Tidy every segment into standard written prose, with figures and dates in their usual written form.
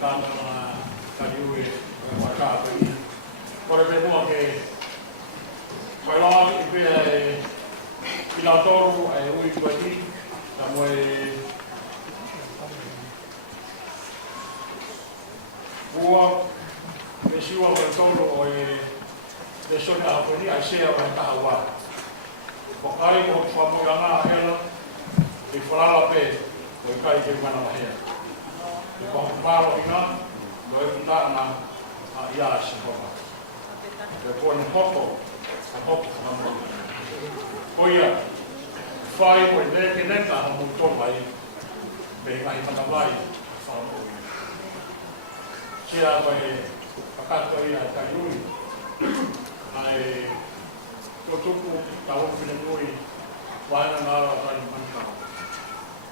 tāna ngā kariui wakato i. Kore pe mua ke wailoa i pia i la toru e ui kuati ta moe ua me siua me toru o le soni a haponi a sea o taha wā. Whakai mo whamuranga a hela i whalala pe o i kai ke mana o hea. I whakaparo inga no e kutana a ia a sihoka. Te pōne hoko a hoko whamuranga. Oia, whai mo i neke neta ha mo tōma i me ngahi manawai whamuranga. Sia koe whakato ia kai ui. Ai tuku tau whine mui waina ngāra a tai manikau.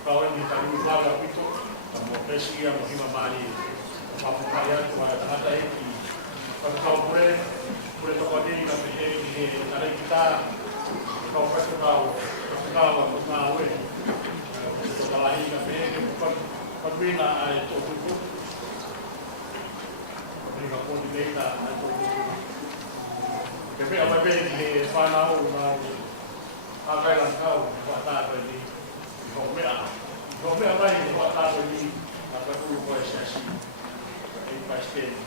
Kau e ni tari ulawe a pito, ta mo pesi ia mo hima maari o whapukai atu a tangata eki. Whakatau pure toko diri ka pehe ni he tarei ki tā, kau whakatau a mo ngā ue. Ko talahi ka pehe ke whatuina a e tō tuku. Ni ka pōni leita a e tō tuku. Ke pia mai pēi he whanau ngā ākailan kau wha tātou ni ho mea. Ho mea mai ni wha tātou ni a ka kuru koe sasi e paisteni.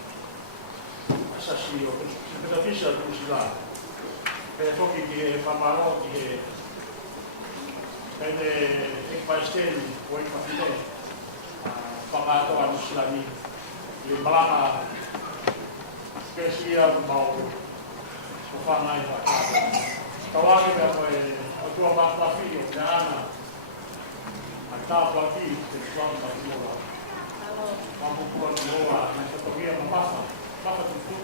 A sasi o pita fisa kusi la. Pea toki ki he whamaro ki he pene e paisteni o i whawhine whakatoa musilami i malanga kesia mau ko whangai whakata. Tawari mea koe o tua makwawhi o te ana. Ai tāwhaki te tuanga ki ora. Mamukua ki ora, me sa tokia ma mafa. Mafa tu tu.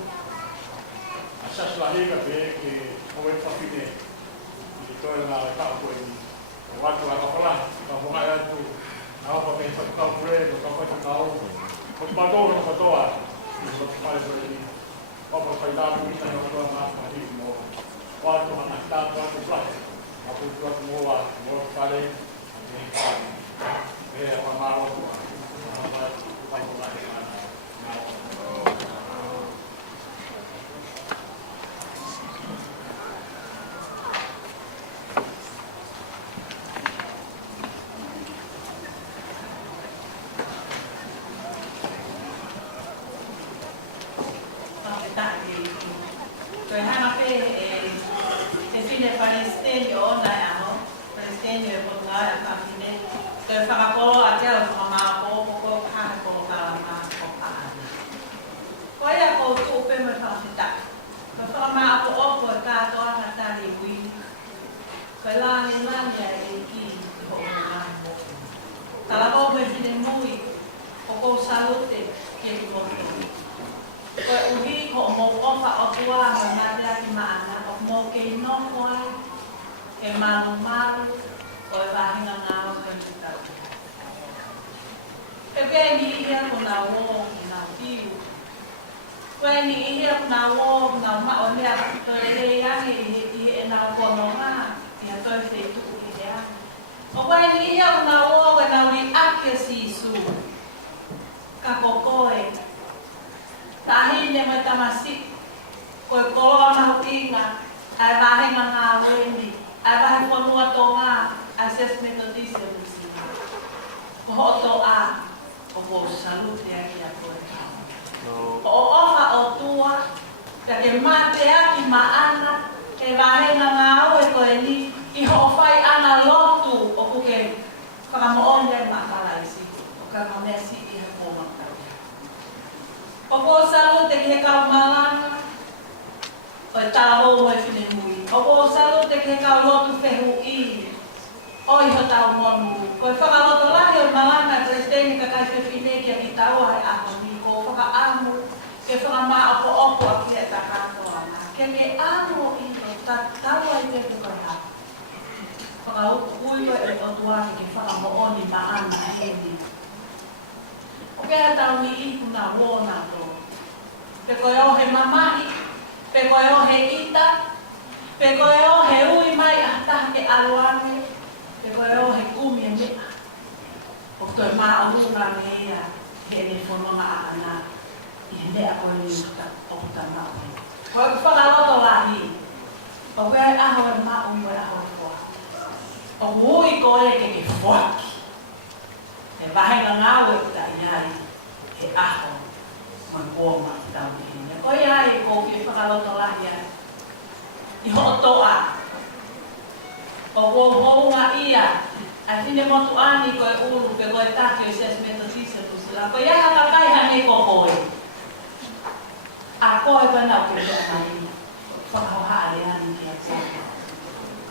A sasla higa pe ke oe whawhine. I toi ngā e kao koe ni. O watu a kawhala, ka whangai atu. Nā opa pe whakau kure, o ka koe whakau. Ko te patoro na katoa. I sa whakai koe ni. Opa kai tāpu ita na katoa mafa hi mo. Watu hana tāpu atu plake. Apu tu atu moa, moa kare. Nei kāri. Rea whamaro tua. Hama atu whaikorai ana. ke ni fono ma ana I ne ako ni ta o ta ma ko fa la to la hi o we a ho ma o we a ho fo o wo I ko e ke fo e vai na nga we ta ia e a ho ma ko ma ta ni ko ia e ko ke fa la to la ia I ho to a o wo ho nga ia a fine motu ani ko e ulu ke ko e taki o ses metodisa tu sila ko ia haka kai hane ko koe a koe pana o ke te anai whakahoha ale ani ki a koe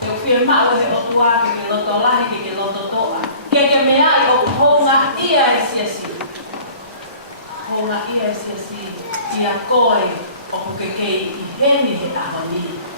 e whie maa o he otua ke loto lahi ke loto toa ke mea I o honga ia e siasi honga ia e siasi I a koe o ke I heni he ahoni